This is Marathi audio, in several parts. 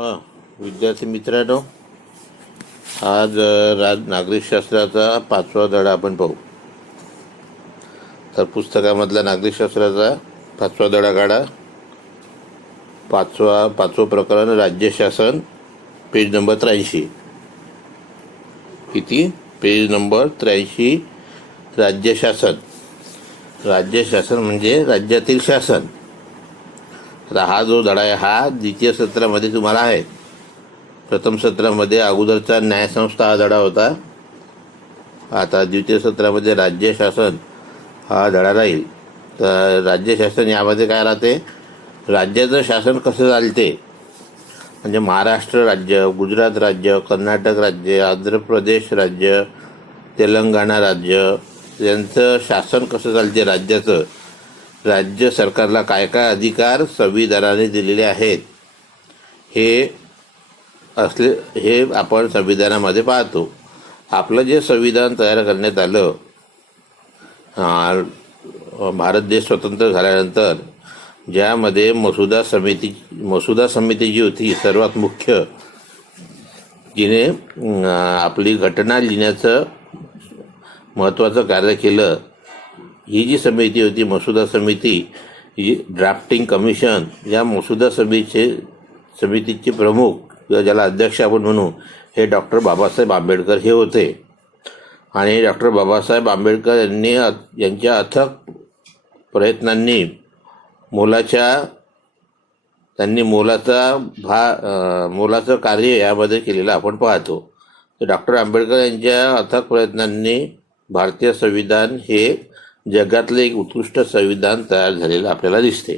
हां, विद्यार्थी मित्रांनो, आज नागरिकशास्त्राचा 5वा धडा आपण पाहू. तर पुस्तकामधला नागरिकशास्त्राचा 5वा धडा काढा. पाचवं प्रकरण राज्यशासन, पेज नंबर 83. किती? Page number 83. राज्यशासन. राज्यशासन म्हणजे राज्यातील शासन. आता हा जो धडा आहे हा द्वितीय सत्रामध्ये तुम्हाला आहे. प्रथम सत्रामध्ये अगोदरचा न्यायसंस्था हा धडा होता. आता द्वितीय सत्रामध्ये राज्यशासन हा धडा राहील. तर राज्यशासन यामध्ये काय राहते? राज्याचं शासन कसं चालते, म्हणजे महाराष्ट्र राज्य, गुजरात राज्य, कर्नाटक राज्य, आंध्र प्रदेश राज्य, तेलंगणा राज्य यांचं शासन कसं चालते राज्याचं. राज्य सरकारला काय काय अधिकार संविधानाने दिलेले आहेत हे आपण संविधानामध्ये पाहतो. आपलं जे संविधान तयार करण्यात आलं भारत देश स्वतंत्र झाल्यानंतर, ज्यामध्ये मसुदा समिती जी होती सर्वात मुख्य, जिने आपली घटना लिहिण्याचं महत्त्वाचं कार्य केलं, ही जी समिती होती मसुदा समिती, ही ड्राफ्टिंग कमिशन, या मसुदा समितीचे प्रमुख किंवा ज्याला अध्यक्ष आपण म्हणू, हे डॉक्टर बाबासाहेब आंबेडकर हे होते. आणि डॉक्टर बाबासाहेब आंबेडकर यांच्या अथक प्रयत्नांनी मोलाचं कार्य यामध्ये केलेलं आपण पाहतो. तर डॉक्टर आंबेडकर यांच्या अथक प्रयत्नांनी भारतीय संविधान हे जगातले एक उत्कृष्ट संविधान तयार झालेलं आपल्याला दिसते.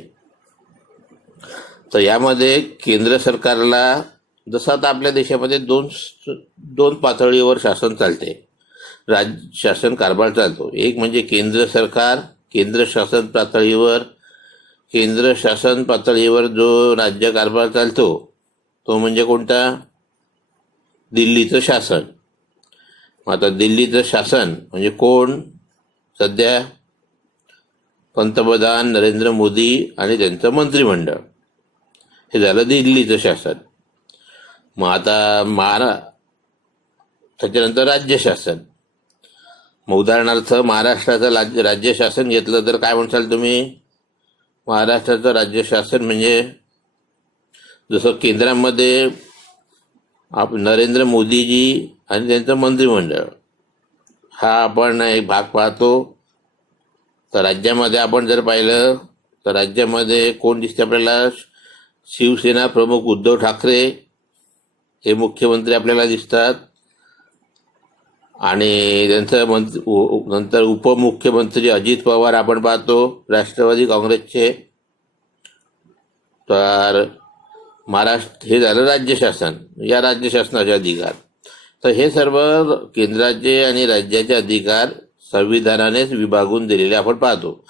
तर यामध्ये केंद्र सरकारला, जसं आता आपल्या देशामध्ये दोन पातळीवर शासन चालते, शासन कारभार चालतो. एक म्हणजे केंद्र सरकार, केंद्र शासन पातळीवर जो राज्य कारभार चालतो तो म्हणजे कोणता? दिल्लीचं शासन. आता दिल्लीचं शासन म्हणजे कोण? सध्या पंतप्रधान नरेंद्र मोदी आणि त्यांचं मंत्रिमंडळ, हे झालं दिल्लीचं शासन. मग आता त्याच्यानंतर राज्य शासन. मग उदाहरणार्थ महाराष्ट्राचं राज्य शासन घेतलं तर काय म्हणसाल तुम्ही? महाराष्ट्राचं राज्य शासन म्हणजे जसं केंद्रामध्ये नरेंद्र मोदीजी आणि त्यांचं मंत्रिमंडळ हा आपण एक भाग पाहतो. तर राज्यामध्ये आपण जर पाहिलं तर राज्यामध्ये कोण दिसते आपल्याला? शिवसेना प्रमुख उद्धव ठाकरे हे मुख्यमंत्री आपल्याला दिसतात. आणि त्यांचं नंतर उपमुख्यमंत्री अजित पवार आपण पाहतो, राष्ट्रवादी काँग्रेसचे. तर महाराष्ट्र हे झालं राज्य शासन, या राज्य शासनाचे अधिकार. तर हे सर्व केंद्राचे आणि राज्याचे अधिकार संविधानानेच विभागून दिलेले आपण पाहतो.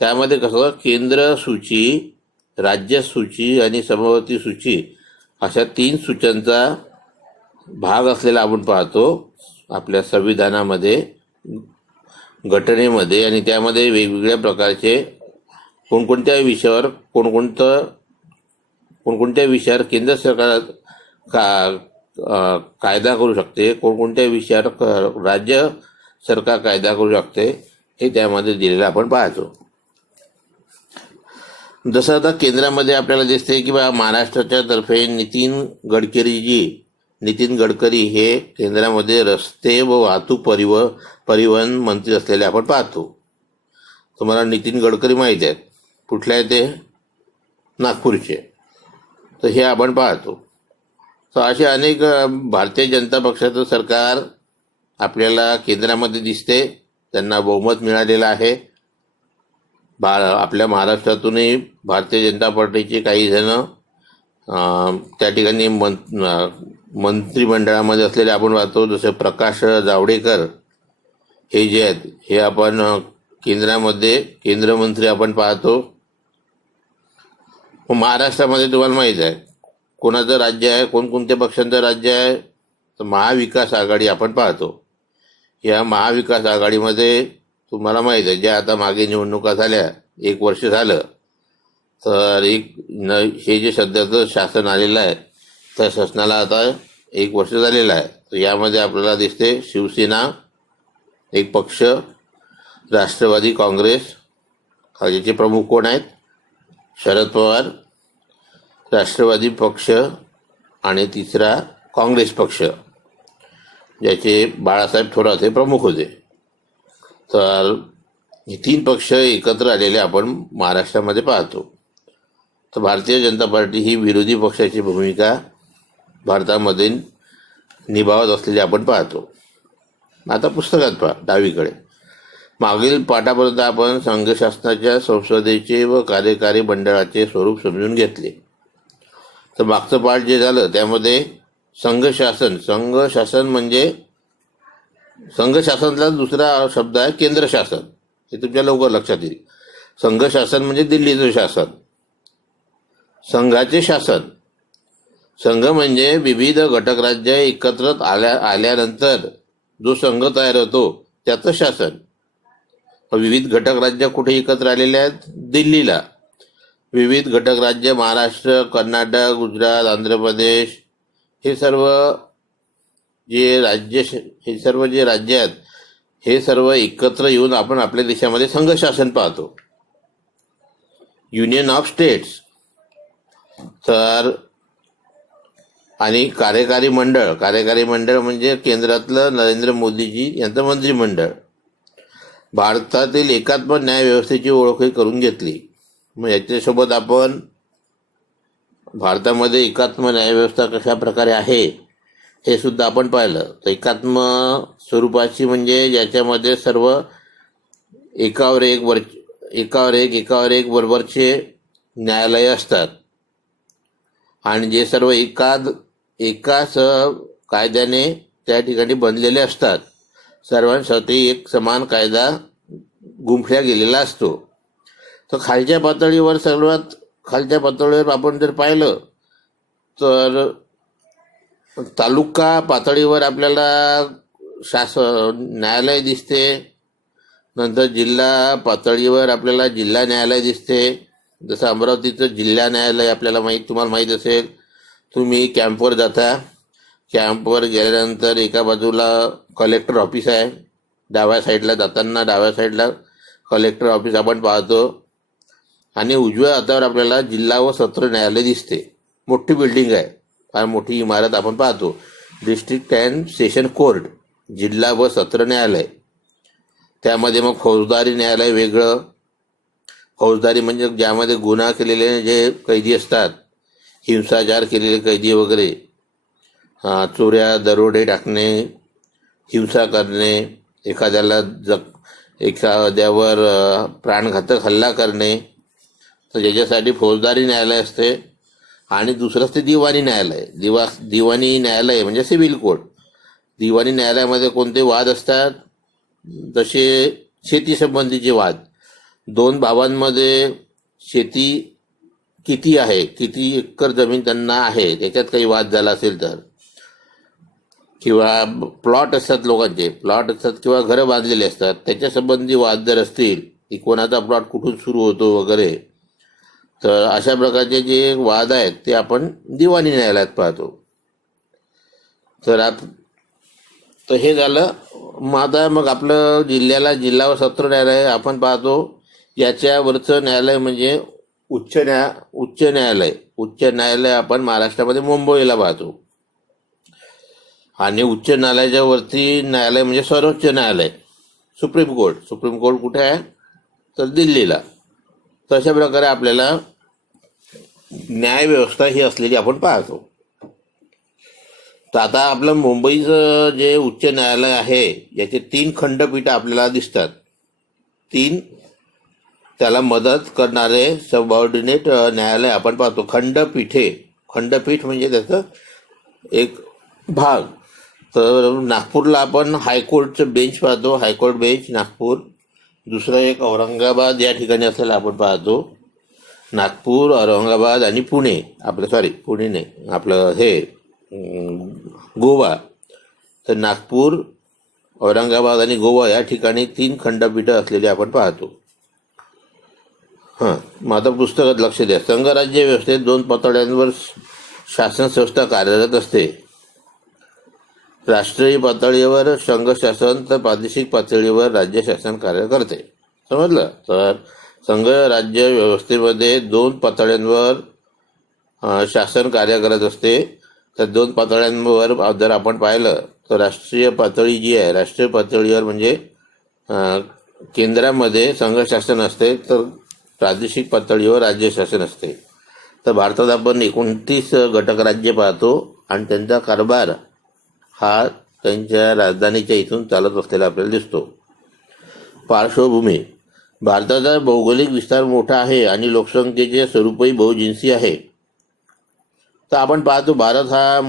त्यामध्ये कसं केंद्र सूची, राज्य सूची आणि समवर्ती सूची अशा 3 सूच्यांचा भाग असलेला आपण पाहतो आपल्या संविधानामध्ये, घटनेमध्ये. आणि त्यामध्ये वेगवेगळ्या प्रकारचे कोणकोणत्या विषयावर केंद्र सरकार कायदा करू शकते, कोणकोणत्या विषयावर राज्य सरकार कायदा करू शकते, हे त्यामध्ये दिलेलं आपण पाहतो. जसं आता केंद्रामध्ये आपल्याला दिसते की महाराष्ट्राच्या तर्फे नितीन गडकरी हे केंद्रामध्ये रस्ते व वाहतूक परिवहन मंत्री असलेले आपण पाहतो. तुम्हाला नितीन गडकरी माहीत आहेत, कुठले आहे ते? नागपूरचे. तर हे आपण पाहतो. तर असे अनेक भारतीय जनता पक्षाचं सरकार आपल्याला केंद्रामध्ये दिसते. त्यांना बहुमत मिळालेलं आहे. आपल्या महाराष्ट्रातूनही भारतीय जनता पार्टीचे काही जण त्या ठिकाणी मंत्रिमंडळामध्ये असलेले आपण पाहतो. जसे प्रकाश जावडेकर हे जे आहेत हे आपण केंद्रामध्ये केंद्रमंत्री आपण पाहतो. महाराष्ट्रामध्ये तुम्हाला माहीत आहे कोणाचं राज्य आहे, कोणकोणत्या पक्षांचं राज्य आहे? तर महाविकास आघाडी आपण पाहतो. या महाविकास आघाडीमध्ये तुम्हाला माहीत आहे, ज्या आता मागे निवडणुका झाल्या, 1 वर्ष झालं, तर हे जे सध्याचं शासन आलेलं आहे त्या शासनाला आता 1 वर्ष झालेलं आहे. तर यामध्ये आपल्याला दिसते शिवसेना एक पक्ष, राष्ट्रवादी काँग्रेस, ज्याचे प्रमुख कोण आहेत, शरद पवार, राष्ट्रवादी पक्ष आणि तिसरा काँग्रेस पक्ष, ज्याचे बाळासाहेब थोरात हे प्रमुख होते. तर हे 3 पक्ष एकत्र आलेले आपण महाराष्ट्रामध्ये पाहतो. तर भारतीय जनता पार्टी ही विरोधी पक्षाची भूमिका भारतामध्ये निभावत असलेली आपण पाहतो. आता पुस्तकात पहा डावीकडे मागील पाठापर्यंत आपण संघशासनाच्या संसदेचे व कार्यकारी मंडळाचे स्वरूप समजून घेतले. तर मागचं पाठ जे झालं त्यामध्ये संघशासन म्हणजे संघशासनाचा दुसरा शब्द आहे केंद्र शासन. हे तुमच्या लवकर लक्षात येईल. संघशासन म्हणजे दिल्लीचं शासन, संघाचे शासन. संघ म्हणजे विविध घटक राज्य एकत्र आल्यानंतर जो संघ तयार होतो त्याचं शासन. विविध घटक राज्य कुठे एकत्र आलेले आहेत? दिल्लीला. विविध घटक राज्य महाराष्ट्र, कर्नाटक, गुजरात, आंध्र प्रदेश हे सर्व जे राज्य आहेत हे सर्व एकत्र येऊन आपण आपल्या देशामध्ये संघशासन पाहतो, युनियन ऑफ स्टेट्स. तर आणि कार्यकारी मंडळ म्हणजे केंद्रातलं नरेंद्र मोदीजी यांचं मंत्रिमंडळ. भारतातील एकात्म न्याय व्यवस्थेची ओळख करून घेतली. मग याच्यासोबत आपण भारतामध्ये एकात्म न्यायव्यवस्था कशा प्रकारे आहे हे सुद्धा आपण पाहिलं. तर एकात्म स्वरूपाची म्हणजे ज्याच्यामध्ये सर्व एकावर एक बरोबरचे न्यायालय असतात आणि जे सर्व एकाच कायद्याने त्या ठिकाणी बनलेले असतात. सर्वांसाठी एक समान कायदा गुंफल्या गेलेला असतो. तर सर्वात खालच्या पातळीवर आपण जर पाहिलं तर तालुका पातळीवर आपल्याला न्यायालय दिसते. नंतर जिल्हा पातळीवर आपल्याला जिल्हा न्यायालय दिसते. जसं अमरावतीचं जिल्हा न्यायालय आपल्याला तुम्हाला माहीत असेल. तुम्ही कॅम्पवर जाता, कॅम्पवर गेल्यानंतर एका बाजूला कलेक्टर ऑफिस आहे, डाव्या साईडला जाताना डाव्या साईडला कलेक्टर ऑफिस आपण पाहतो आणि उजव्या हातावर आपल्याला जिल्हा व सत्र न्यायालय दिसते. मोठी बिल्डिंग आहे, फार मोठी इमारत आपण पाहतो. डिस्ट्रिक्ट अँड सेशन कोर्ट, जिल्हा व सत्र न्यायालय. त्यामध्ये मग फौजदारी न्यायालय वेगळं. फौजदारी म्हणजे ज्यामध्ये गुन्हा केलेले जे कैदी असतात, हिंसाचार केलेले कैदी वगैरे, चोऱ्या दरोडे टाकणे, हिंसा करणे, एखाद्यावर प्राणघातक हल्ला करणे, तर ज्याच्यासाठी फौजदारी न्यायालय असते. आणि दुसरं असते दिवाणी न्यायालय. दिवाणी न्यायालय म्हणजे सिव्हिल कोर्ट. दिवाणी न्यायालयामध्ये कोणते वाद असतात? जसे शेती संबंधीचे वाद. 2 भावांमध्ये शेती किती आहे, किती एकर जमीन त्यांना आहे, त्याच्यात काही वाद झाला असेल तर, किंवा प्लॉट असतात, लोकांचे प्लॉट असतात किंवा घरं बांधलेले असतात, त्याच्या संबंधी वाद जर असतील की कोणाचा प्लॉट कुठून सुरू होतो वगैरे, तर अशा प्रकारचे जे वाद आहेत ते आपण दिवाणी न्यायालयात पाहतो. तर हे झालं. मग आपलं जिल्हा व सत्र न्यायालय आपण पाहतो. याच्यावरचं न्यायालय म्हणजे उच्च न्यायालय. उच्च न्यायालय आपण महाराष्ट्रामध्ये मुंबईला पाहतो. आणि उच्च न्यायालयाच्या वरती न्यायालय म्हणजे सर्वोच्च न्यायालय, सुप्रीम कोर्ट कुठे आहे? तर दिल्लीला. तर अशा प्रकारे आपल्याला न्यायव्यवस्था ही असलेली आपण पाहतो. तर आता आपलं मुंबईचं जे उच्च न्यायालय आहे याचे 3 खंडपीठ आपल्याला दिसतात. 3 त्याला मदत करणारे सबऑर्डिनेट न्यायालय आपण पाहतो. खंडपीठ म्हणजे त्याचं एक भाग. तर नागपूरला आपण हायकोर्टचं बेंच पाहतो, हायकोर्ट बेंच नागपूर. दुसरं एक औरंगाबाद या ठिकाणी असलेला आपण पाहतो. नागपूर, औरंगाबाद आणि पुणे. पुणे नाही, आपलं हे गोवा. तर नागपूर, औरंगाबाद आणि गोवा या ठिकाणी 3 खंडपीठं असलेली आपण पाहतो. माझं पुस्तकात लक्ष द्या. संघराज्य व्यवस्थेत 2 पातळ्यांवर शासन संस्था कार्यरत असते. राष्ट्रीय पातळीवर संघ शासन तर प्रादेशिक पातळीवर राज्य शासन कार्य करते. समजलं? तर संघ राज्य व्यवस्थेमध्ये 2 पातळ्यांवर शासन कार्य करत असते. तर 2 पातळ्यांवर जर आपण पाहिलं तर राष्ट्रीय पातळी जी आहे, राष्ट्रीय पातळीवर म्हणजे केंद्रामध्ये संघ शासन असते, तर प्रादेशिक पातळीवर राज्य शासन असते. तर भारतात आपण 29 घटक राज्य पाहतो आणि त्यांचा कारभार हा त्यांच्या राजधानीच्या इथून चालत असलेला आपल्याला दिसतो. पार्श्वभूमी: भारताचा भौगोलिक विस्तार मोठा आहे आणि लोकसंख्येचे स्वरूपही बहुजिन्सी आहे. तर आपण पाहतो भारत हा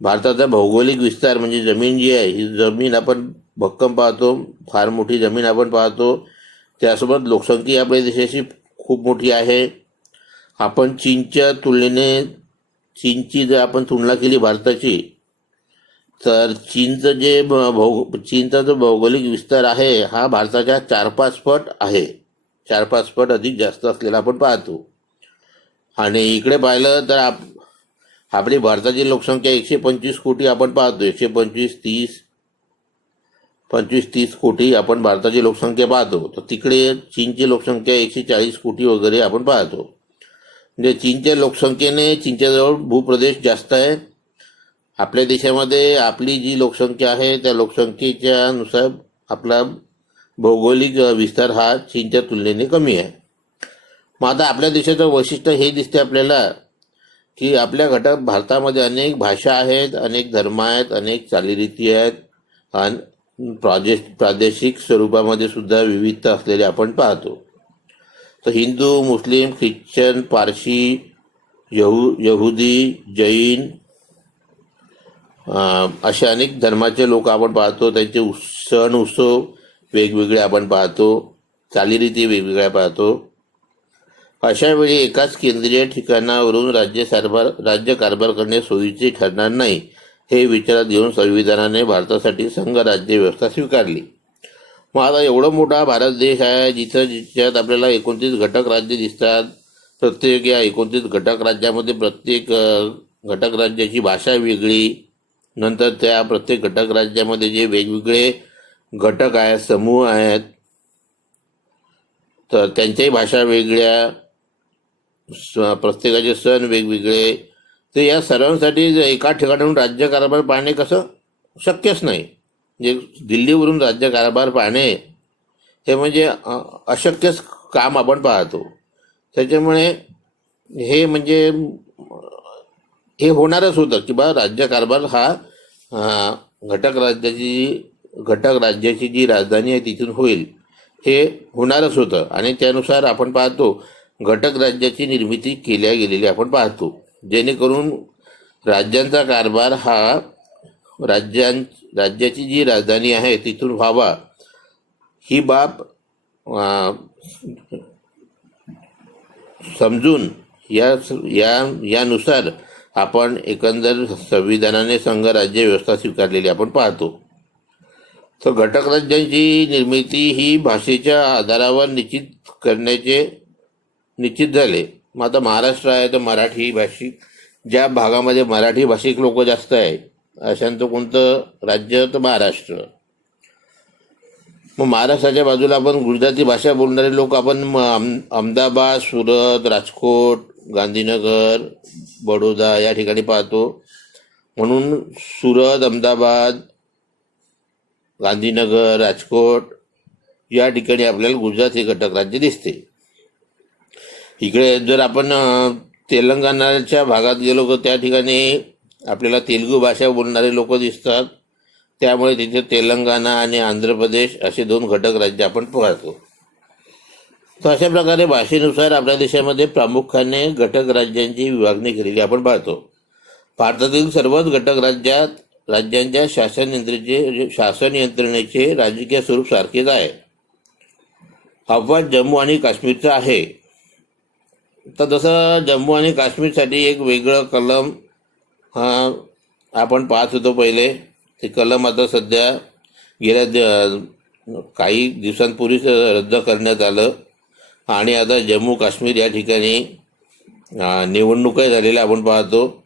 भारताचा भौगोलिक विस्तार म्हणजे जमीन जी आहे, ही जमीन आपण भक्कम पाहतो, फार मोठी जमीन आपण पाहतो. त्यासोबत लोकसंख्या आपल्या देशाची खूप मोठी आहे. आपण चीनची जर आपण तुलना केली भारताची, तर चीनचा जो भौगोलिक विस्तार आहे हा भारताच्या 4-5 पट आहे. 4-5 पट अधिक जास्त असलेला आपण पाहतो. आणि इकडे पाहिलं तर आपली भारताची लोकसंख्या 125 कोटी आपण पाहतो. 125-30 कोटी आपण भारताची लोकसंख्या पाहतो. तर तिकडे चीनची लोकसंख्या 140 कोटी वगैरे आपण पाहतो. म्हणजे चीनच्या लोकसंख्येने चीनच्याजवळ भूप्रदेश जास्त आहे. आपल्या देशामध्ये आपली जी लोकसंख्या आहे त्या लोकसंख्येच्या नुसार आपला भौगोलिक विस्तार हा चीनच्या तुलनेने कमी आहे. मग आता आपल्या देशाचं वैशिष्ट्य हे दिसते आपल्याला की आपल्या भारतामध्ये अनेक भाषा आहेत, अनेक धर्म आहेत, अनेक चालीरीती आहेत आणि प्रादेशिक स्वरूपामध्ये सुद्धा विविधता असलेले आपण पाहतो. तर हिंदू, मुस्लिम, ख्रिश्चन, पारशी, यहुदी, जैन असे अनेक धर्माचे लोक आपण पाहतो. त्यांचे सण उत्सव वेगवेगळे आपण पाहतो, चालीरीती वेगवेगळ्या पाहतो. अशा वेळी एकाच केंद्रीय ठिकाणावरून राज्य कारभार करणे सोयीचे ठरणार नाही, हे विचारात घेऊन संविधानाने भारतासाठी संघ राज्य व्यवस्था स्वीकारली. मग आता एवढा मोठा भारत देश आहे जिच्यात आपल्याला 29 घटक राज्य दिसतात. प्रत्येक या 29 घटक राज्यामध्ये प्रत्येक घटक राज्याची भाषा वेगळी. नंतर त्या प्रत्येक घटक राज्यामध्ये जे वेगवेगळे घटक आहेत, समूह आहेत, तर त्यांच्याही भाषा वेगळ्या, प्रत्येकाचे सण वेगवेगळे. तर या सर्वांसाठी एका ठिकाणाहून राज्य कारभार पाहणे कसं शक्यच नाही. म्हणजे दिल्लीवरून राज्य कारभार पाहणे हे म्हणजे अशक्यच काम आपण पाहतो. त्याच्यामुळे हे होणारच होतं की बा राज्य कारभार हा घटक राज्याची जी राजधानी आहे तिथून होईल, हे होणारच होतं. आणि त्यानुसार आपण पाहतो घटक राज्याची निर्मिती केल्या गेलेली आपण पाहतो, जेणेकरून राज्यांचा कारभार हा राज्याची जी राजधानी आहे तिथून व्हावा, ही बाब समजून यानुसार आपण एकंदर संविधानाने संघ राज्य व्यवस्था स्वीकारलेली आपण पाहतो. तर घटक राज्यांची निर्मिती ही भाषेच्या आधारावर निश्चित झाले. मग आता महाराष्ट्र आहे तर मराठी भाषिक, ज्या भागामध्ये मराठी भाषिक लोक जास्त आहे अशांचं कोणतं राज्य, तर महाराष्ट्र. मग महाराष्ट्राच्या बाजूला आपण गुजराती भाषा बोलणारे लोक आपण अहमदाबाद, सुरत, राजकोट, गांधीनगर, बडोदा या ठिकाणी पाहतो. म्हणून सुरत, अहमदाबाद, गांधीनगर, राजकोट या ठिकाणी आपल्याला गुजरात हे घटक राज्य दिसते. इकडे जर आपण तेलंगणाच्या भागात गेलो तर त्या ठिकाणी आपल्याला तेलुगू भाषा बोलणारे लोक दिसतात. त्यामुळे तिथे तेलंगणा आणि आंध्र प्रदेश असे 2 घटक राज्य आपण पाहतो. तर अशा प्रकारे भाषेनुसार आपल्या देशामध्ये प्रामुख्याने घटक राज्यांची विभागणी केलेली आपण पाहतो. भारतातील सर्वच घटक राज्यांच्या शासन यंत्रणेचे राजकीय स्वरूप सारखेच आहे. अपवाद जम्मू आणि काश्मीरचा आहे. तर जसं जम्मू आणि काश्मीरसाठी एक वेगळं कलम आपण पाहत होतो पहिले, ते कलम आता सध्या गेल्या काही दिवसांपूर्वीच रद्द करण्यात आलं आणि आता जम्मू काश्मीर या ठिकाणी निवडणुका झालेल्या आपण पाहतो.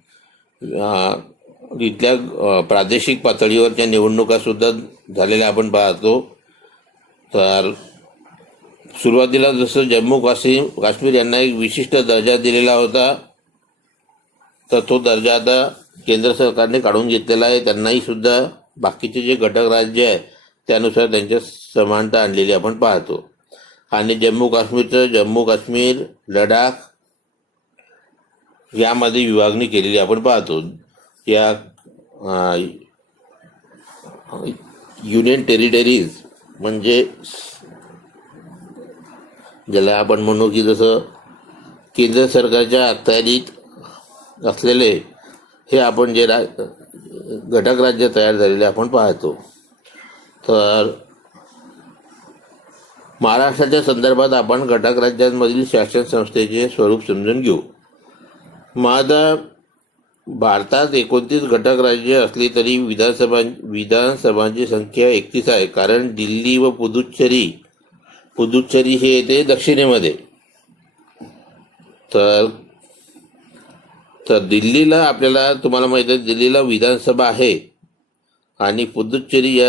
इथल्या प्रादेशिक पातळीवरच्या निवडणुकासुद्धा झालेल्या आपण पाहतो. तर सुरुवातीला जसं जम्मू काश्मीर यांना एक विशिष्ट दर्जा दिलेला होता, तर तो दर्जा आता केंद्र सरकारने काढून घेतलेला आहे. त्यांनाही सुद्धा बाकीचे जे घटक राज्य आहे त्यानुसार त्यांच्या समानता आणलेली आपण पाहतो. आणि जम्मू काश्मीर, लडाख यामध्ये विभागणी केलेली आपण पाहतो. या युनियन टेरिटरीज म्हणजे ज्याला आपण म्हणू की जसं केंद्र सरकारच्या अखत्यारीत असलेले हे आपण जे घटक राज्य तयार झालेले आपण पाहतो. तर महाराष्ट्राच्या संदर्भात आपण घटक राज्यांमधील शासन संस्थेचे स्वरूप समजून घेऊ. मग आता भारतात 29 घटक राज्य असली तरी विधानसभांची संख्या 31 आहे. कारण दिल्ली व पुदुच्चेरी हे येते दक्षिणेमध्ये. तर दिल्लीला आपल्याला तुम्हाला माहिती आहे दिल्लीला विधानसभा आहे. आणि पुदुच्चेरी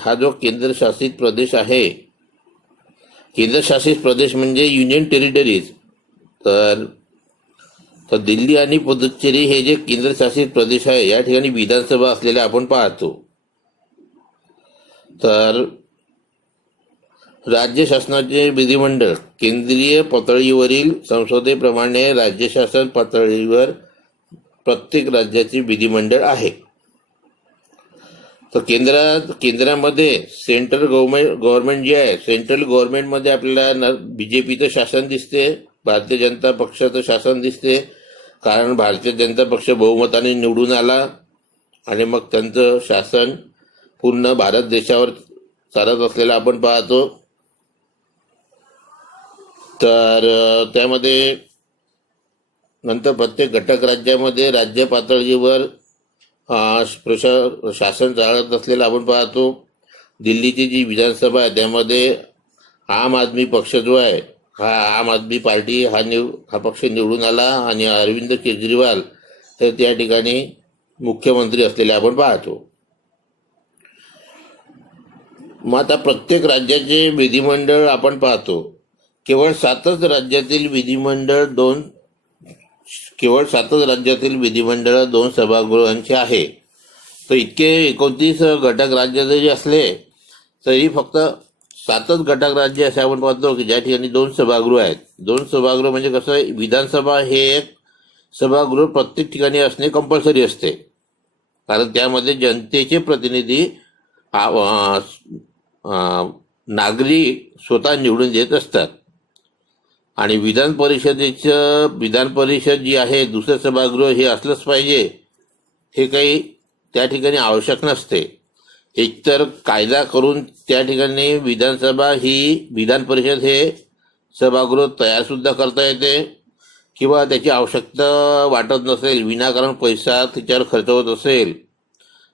हा जो केंद्रशासित प्रदेश आहे, केंद्रशासित प्रदेश म्हणजे युनियन टेरिटरीज. तर दिल्ली आणि पुदुच्चेरी हे जे केंद्रशासित प्रदेश आहे या ठिकाणी विधानसभा असलेल्या आपण पाहतो. तर राज्य शासनाचे विधिमंडळ केंद्रीय पातळीवरील संसदेप्रमाणे राज्य शासन पातळीवर प्रत्येक राज्याचे विधिमंडळ आहे. तर केंद्रामध्ये सेंट्रल गव्हर्नमेंट जे आहे, सेंट्रल गव्हर्नमेंटमध्ये आपल्याला बीजेपीचं शासन दिसते, भारतीय जनता पक्षाचं शासन दिसते. कारण भारतीय जनता पक्ष बहुमताने निवडून आला आणि मग त्यांचं शासन पूर्ण भारत देशावर चालत असलेलं आपण पाहतो. तर त्यामध्ये नंतर प्रत्येक घटक राज्यामध्ये राज्य पातळीवर शासन चालत असलेलं आपण पाहतो. दिल्लीची जी विधानसभा आहे त्यामध्ये आम आदमी पक्ष जो आहे, हा आम आदमी पार्टी हा पक्ष निवडून आला आणि अरविंद केजरीवाल हे त्या ठिकाणी मुख्यमंत्री असलेले आपण पाहतो. मग आता प्रत्येक राज्याचे विधिमंडळ आपण पाहतो. केवळ सातच राज्यातील विधिमंडळ 2 सभागृहांचे आहे. तर इतके 29 घटक राज्य जरी असले तरी फक्त 7च घटक राज्य असे आपण पाहतो की ज्या ठिकाणी 2 सभागृह आहेत. 2 सभागृह म्हणजे कसं, विधानसभा हे एक सभागृह प्रत्येक ठिकाणी असणे कंपल्सरी असते. कारण त्यामध्ये जनतेचे प्रतिनिधी नागरिक स्वतः निवडून देत असतात. आणि विधान परिषद जी आहे, दुसरं सभागृह हे असलंच पाहिजे हे काही त्या ठिकाणी आवश्यक नसते. एकतर कायदा करून त्या ठिकाणी विधान परिषद हे सभागृह तयार सुद्धा करता येते, किंवा त्याची आवश्यकता वाटत नसेल, विनाकारण पैसा त्याच्यावर खर्च होत असेल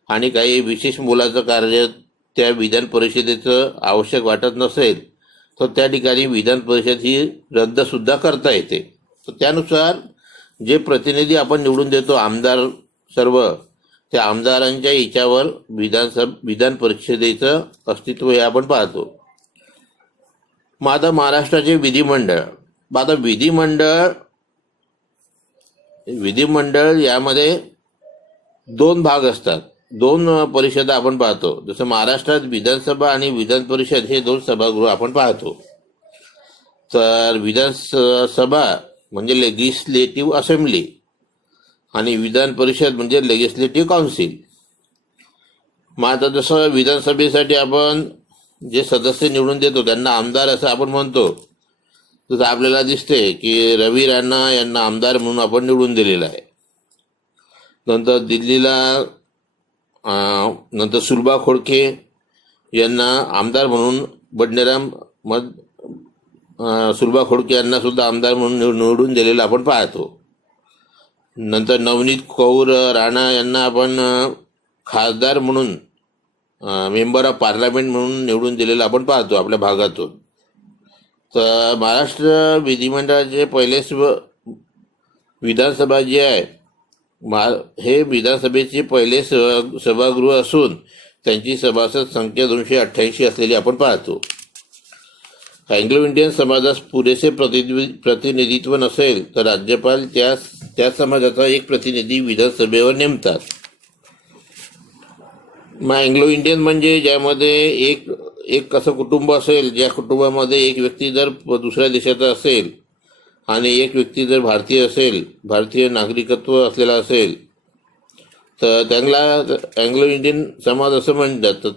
आणि काही विशेष मोलाचं कार्य त्या विधान परिषदेचं आवश्यक वाटत नसेल, तर त्या ठिकाणी विधान परिषद ही रद्द सुद्धा करता येते. तर त्यानुसार जे प्रतिनिधी आपण निवडून देतो, आमदार सर्व, त्या आमदारांच्या याच्यावर विधान परिषदेचं अस्तित्व हे आपण पाहतो. मग आता महाराष्ट्राचे विधिमंडळ यामध्ये 2 भाग असतात, 2 परिषदा आपण पाहतो. जसं महाराष्ट्रात विधानसभा आणि विधान परिषद हे 2 सभागृह आपण पाहतो. तर विधानसभा म्हणजे लेजिस्लेटिव्ह असेंब्ली आणि विधान परिषद म्हणजे लेजिस्लेटिव्ह काउन्सिल. मग आता जसं विधानसभेसाठी आपण जे सदस्य निवडून देतो त्यांना आमदार असं आपण म्हणतो. तसं आपल्याला दिसते की रवी राणा यांना आमदार म्हणून आपण निवडून दिलेलं आहे. नंतर दिल्लीला सुलभा खोडके यांना आमदार म्हणून सुलभा खोडके यांना सुद्धा आमदार म्हणून निवडून दिलेलं आपण पाहतो. नंतर नवनीत कौर राणा यांना आपण खासदार म्हणून मेंबर ऑफ पार्लमेंट म्हणून निवडून दिलेलं आपण पाहतो आपल्या भागातून. तर महाराष्ट्र विधिमंडळाचे पहिले विधानसभा जी आहे हे विधानसभेचे पहिले सभागृह असून त्यांची सभासद संख्या 288 असलेली आपण पाहतो. अँग्लो इंडियन समाजास पुरेसे प्रतिनिधित्व नसेल तर राज्यपाल त्या समाजाचा एक प्रतिनिधी विधानसभेवर नेमतात. मग अँग्लो इंडियन म्हणजे ज्यामध्ये एक असं कुटुंब असेल, ज्या कुटुंबामध्ये एक व्यक्ती जर दुसऱ्या देशाचा असेल आणि एक व्यक्ती जर भारतीय असेल, भारतीय नागरिकत्व असलेला असेल, तर त्यांना अँग्लो इंडियन समाज असं म्हणतात. तर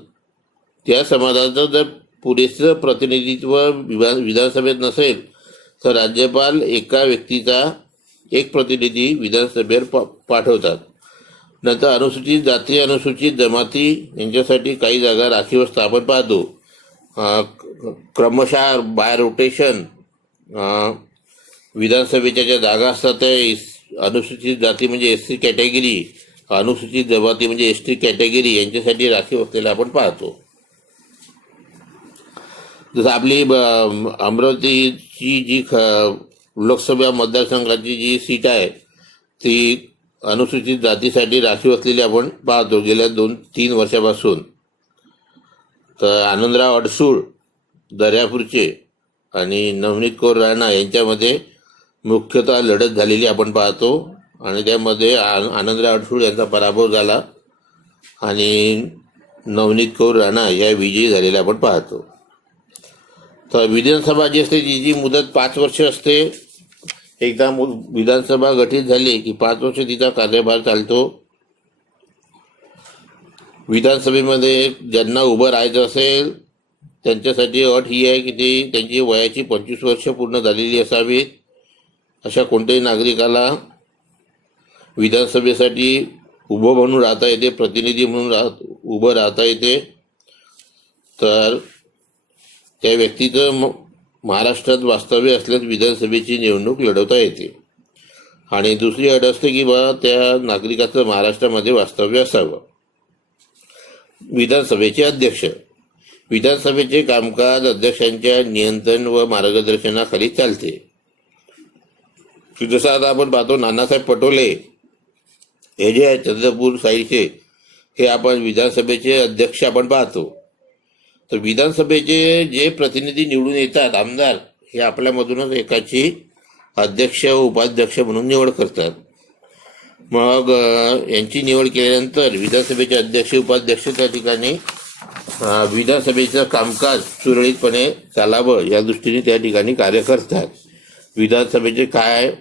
त्या समाजाचं जर पुरेसं प्रतिनिधित्व विधानसभेत नसेल तर राज्यपाल एका व्यक्तीचा एक प्रतिनिधी विधानसभेवर पाठवतात. नंतर अनुसूचित जाती, अनुसूचित जमाती यांच्यासाठी काही जागा राखीव असतात आपण पाहतो. क्रमशः बाय रोटेशन विधानसभेच्या ज्या जागा असतात त्या अनुसूचित जाती म्हणजे SC कॅटेगरी, अनुसूचित जमाती म्हणजे ST कॅटेगरी यांच्यासाठी राखीव असलेल्या आपण पाहतो. जसं आपली अमरावतीची जी लोकसभा मतदारसंघाची जी सीट आहे ती अनुसूचित जातीसाठी राखीव असलेली आपण पाहतो गेल्या 2-3 वर्षापासून. तर आनंदराव अडसूळ दर्यापूरचे आणि नवनीत कौर राणा यांच्यामध्ये मुख्यतः लढत झालेली आपण पाहतो आणि त्यामध्ये आनंदराव अडसूळ यांचा पराभव झाला आणि नवनीत कौर राणा या विजयी झालेल्या आपण पाहतो. तर विधानसभा जी असते जी मुदत 5 वर्ष असते. एकदा विधानसभा गठीत झाली की 5 वर्ष तिचा कार्यभार चालतो. विधानसभेमध्ये ज्यांना उभं राहायचं असेल त्यांच्यासाठी अट ही आहे की त्यांची वयाची 25 वर्ष पूर्ण झालेली असावीत. अशा कोणत्याही नागरिकाला विधानसभेसाठी उभं म्हणून राहता येते, प्रतिनिधी म्हणून उभं राहता येते. तर त्या व्यक्तीचं महाराष्ट्रात वास्तव्य असल्यास विधानसभेची निवडणूक लढवता येते. आणि दुसरी अट असते की त्या नागरिकाचं महाराष्ट्रामध्ये वास्तव्य असावं. विधानसभेचे अध्यक्ष. विधानसभेचे कामकाज अध्यक्षांच्या नियंत्रण व मार्गदर्शनाखाली चालते. जसं आता आपण पाहतो नानासाहेब पटोले हे जे आहे चंद्रपूर साईडचे, हे आपण विधानसभेचे अध्यक्ष आपण पाहतो. तर विधानसभेचे जे प्रतिनिधी निवडून येतात आमदार, हे आपल्यामधूनच एकाची अध्यक्ष व उपाध्यक्ष म्हणून निवड करतात. मग यांची निवड केल्यानंतर विधानसभेचे अध्यक्ष उपाध्यक्ष त्या ठिकाणी विधानसभेचं कामकाज सुरळीतपणे चालावं या दृष्टीने त्या ठिकाणी कार्य करतात. विधानसभेचे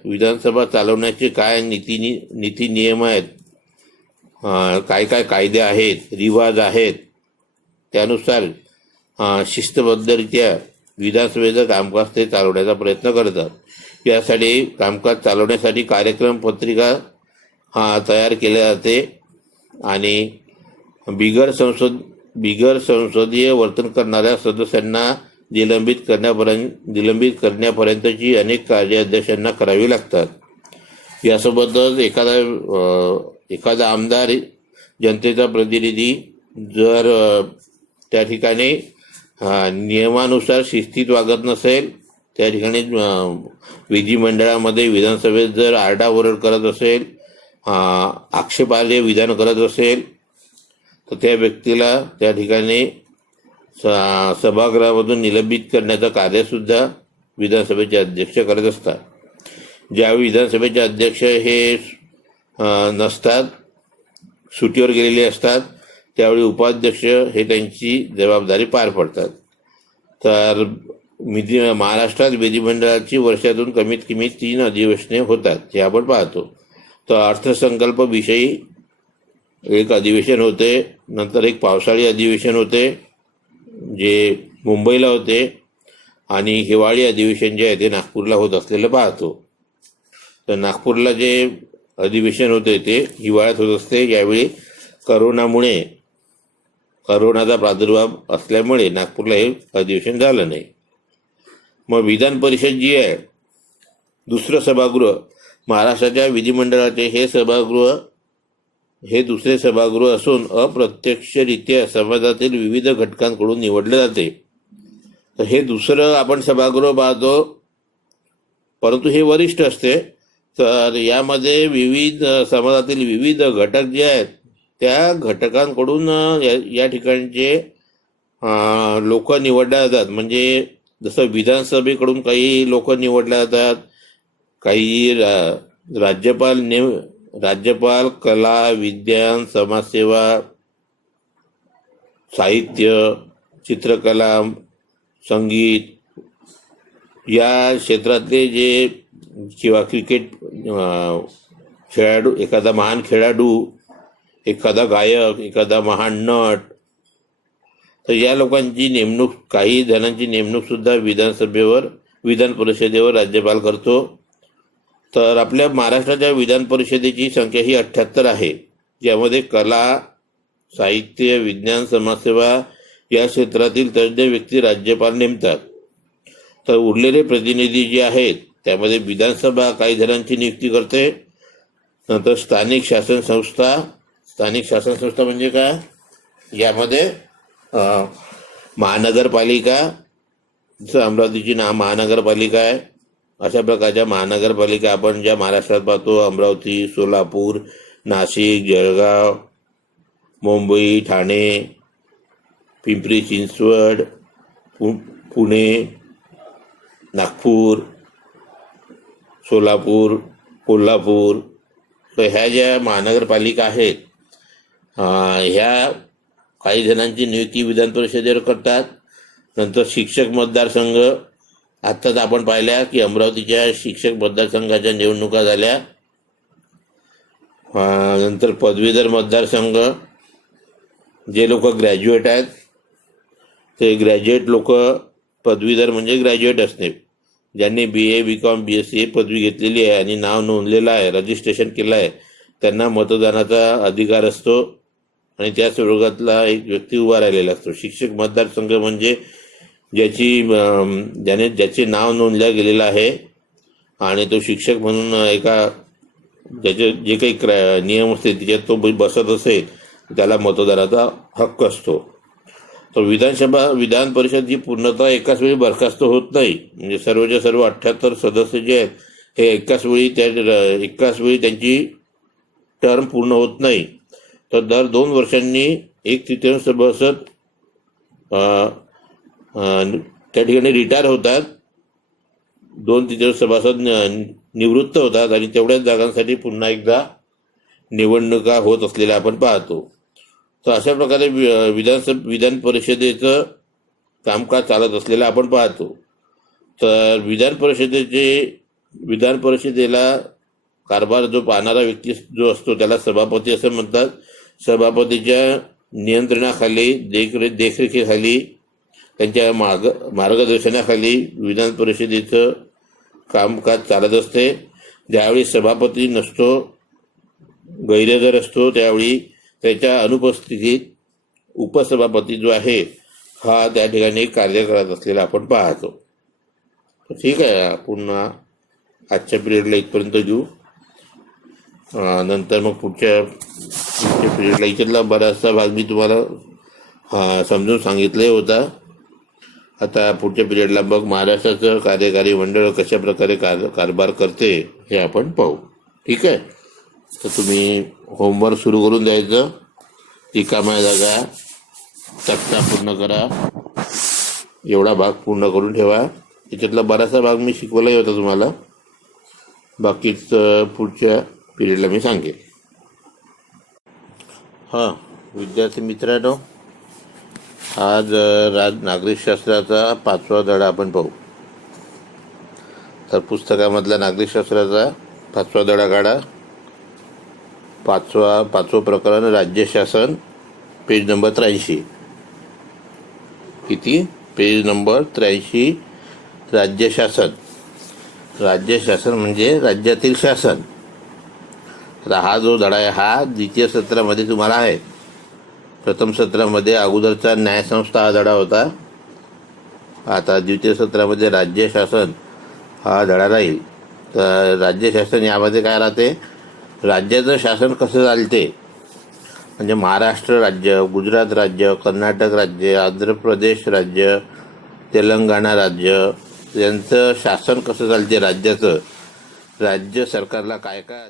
विधानसभा चालवण्याचे काय नीती नियम आहेत, काय कायदे आहेत, रिवाज आहेत, त्यानुसार शिस्तबद्धरित्या विधानसभेचं कामकाज ते चालवण्याचा प्रयत्न करतात. यासाठी कामकाज चालवण्यासाठी कार्यक्रम पत्रिका तयार केल्या जाते आणि बिगर संसदीय वर्तन करणाऱ्या सदस्यांना निलंबित करण्यापर्यंतची अनेक कार्य अध्यक्षांना करावी लागतात. यासोबतच एखादा आमदार जनतेचा प्रतिनिधी जर त्या ठिकाणी नियमानुसार शिस्तीत वागत नसेल, त्या ठिकाणी विधिमंडळामध्ये विधानसभेत जर आरडाओरड करत असेल, आक्षेपार्ह विधान करत असेल, तर त्या व्यक्तीला त्या ठिकाणी सभागृहामधून निलंबित करण्याचं कार्यसुद्धा विधानसभेचे अध्यक्ष करत असतात. ज्यावेळी विधानसभेचे अध्यक्ष हे नसतात, सुट्टीवर गेलेले असतात, त्यावेळी उपाध्यक्ष हे त्यांची जबाबदारी पार पडतात. तर महाराष्ट्रात विधिमंडळाची वर्षातून कमीत कमी 3 अधिवेशने होतात, हे आपण पाहतो. तर अर्थसंकल्पविषयी एक अधिवेशन होते, नंतर एक पावसाळी अधिवेशन होते जे मुंबईला होते आणि हिवाळी अधिवेशन जे आहे ते नागपूरला होत असलेलं पाहतो. तर नागपूरला जे अधिवेशन होते ते हिवाळ्यात होत असते. यावेळी करोनाचा प्रादुर्भाव असल्यामुळे नागपूरला हे अधिवेशन झालं नाही. मग विधान परिषद जी आहे, दुसरं सभागृह, महाराष्ट्राच्या विधिमंडळाचे हे दुसरे सभागृह असून अप्रत्यक्षरित्या समाजातील विविध घटकांकडून निवडले जाते. तर हे दुसरं आपण सभागृह पाहतो, परंतु हे वरिष्ठ असते तर यामध्ये विविध समाजातील विविध घटक जे आहेत त्या घटकांकडून या ठिकाणचे लोक निवडल्या जातात. म्हणजे जसं विधानसभेकडून काही लोक निवडल्या जातात, काही राज्यपाल कला, विज्ञान, समाजसेवा, साहित्य, चित्रकला, संगीत या क्षेत्रातले जे किंवा क्रिकेट खेळाडू, एखादा महान खेळाडू, एखादा गायक, एखादा महान नट, तर या लोकांची नेमणूक, काही जणांची नेमणूक सुद्धा विधान परिषदेवर राज्यपाल करतो. तर आपल्या महाराष्ट्राच्या विधान परिषदेची संख्या ही 78 आहे, ज्यामध्ये कला, साहित्य, विज्ञान, समाजसेवा या क्षेत्रातील तज्ज्ञ व्यक्ती राज्यपाल नेमतात. तर उरलेले प्रतिनिधी जे आहेत त्यामध्ये विधानसभा काही जणांची नियुक्ती करते. नंतर स्थानिक शासन संस्था म्हणजे काय, यामध्ये महानगरपालिका, जसं अमरावतीची महानगरपालिका आहे, अशा प्रकारच्या महानगरपालिका आपण ज्या महाराष्ट्रात पाहतो, अमरावती, सोलापूर, नाशिक, जळगाव, मुंबई, ठाणे, पिंपरी चिंचवड, पुणे, नागपूर, सोलापूर, कोल्हापूर, तर ह्या ज्या महानगरपालिका आहेत ह्या काही जणांची नियुक्ती विधान परिषदेवर करतात. नंतर शिक्षक मतदारसंघ, आत्ताच आपण पाहिल्या की अमरावतीच्या शिक्षक मतदारसंघाच्या निवडणुका झाल्या. नंतर पदवीधर मतदारसंघ, जे लोक ग्रॅज्युएट आहेत ते ग्रॅज्युएट लोक, पदवीधर म्हणजे ग्रॅज्युएट असणे, ज्यांनी BA, BCom, BSc पदवी घेतलेली आहे आणि नाव नोंदलेलं आहे, रजिस्ट्रेशन केलं आहे, त्यांना मतदानाचा अधिकार असतो आणि त्या स्वरूपातला एक व्यक्ती उभा राहिलेला असतो. शिक्षक मतदारसंघ म्हणजे ज्याचे नाव नोंदलं गेलेलं आहे आणि तो शिक्षक म्हणून ज्याचे जे काही नियम असते त्याच्यात तो बसत असेल त्याला मतदानाचा हक्क असतो. तर विधान परिषद ही पूर्णतः एकाच वेळी बरखास्त होत नाही. म्हणजे सर्वच्या सर्व 78 सदस्य जे आहेत हे एकाच वेळी त्यांची टर्म पूर्ण होत नाही. तर दर 2 वर्षांनी 1/3 सभासद त्या ठिकाणी रिटायर होतात, 2/3 सभासद निवृत्त होतात आणि तेवढ्याच जागांसाठी पुन्हा एकदा निवडणुका होत असलेल्या आपण पाहतो. तर अशा प्रकारे विधान परिषदेचं कामकाज चालत असलेलं आपण पाहतो. तर विधान परिषदेला कारभार जो पाहणारा व्यक्ती जो असतो त्याला सभापती असं म्हणतात. सभापतीच्या नियंत्रणाखाली, देखरेखीखाली, त्यांच्या मार्गदर्शनाखाली विधान परिषदेचं कामकाज चालत असते. ज्यावेळी सभापती नसतो, गैरहजर असतो, त्यावेळी त्याच्या अनुपस्थितीत उपसभापती जो आहे हा त्या ठिकाणी कार्य करत असलेला आपण पाहतो. ठीक आहे, पुन्हा आजच्या पिरियडला इथपर्यंत घेऊ. नंतर मग पुढच्या पिरियडला इथला बराचसा भाग मी तुम्हाला समजून सांगितले होता. आता पुढच्या पिरियडला मग महाराष्ट्राचं कार्यकारी मंडळ कशा प्रकारे कारभार करते हे आपण पाहू. ठीक आहे, तर तुम्ही होमवर्क सुरू करून द्यायचं. रिकाम्या जागा तक्ता पूर्ण करा, एवढा भाग पूर्ण करून ठेवा. याच्यातला बराचसा भाग मी शिकवलाही होता तुम्हाला, बाकीच पुढच्या पिरियडला मी सांगेन. विद्यार्थी मित्रांनो, आज नागरिकशास्त्राचा 5वा धडा आपण पाहू. तर पुस्तकामधला नागरिकशास्त्राचा 5वा धडा काढा. पाचवं प्रकरण राज्यशासन, पेज नंबर 83. किती? Page number 83. राज्यशासन म्हणजे राज्यातील शासन. आता हा जो धडा आहे हा द्वितीय सत्रामध्ये तुम्हाला आहे. प्रथम सत्रामध्ये अगोदरचा न्यायसंस्था हा धडा होता. आता द्वितीय सत्रामध्ये राज्यशासन हा धडा राहील. तर राज्यशासन यामध्ये काय राहते, राज्याचं शासन कसं चालते, म्हणजे महाराष्ट्र राज्य, गुजरात राज्य, कर्नाटक राज्य, आंध्र प्रदेश राज्य, तेलंगणा राज्य यांचं शासन कसं चालते राज्याचं, राज्य सरकारला काय काय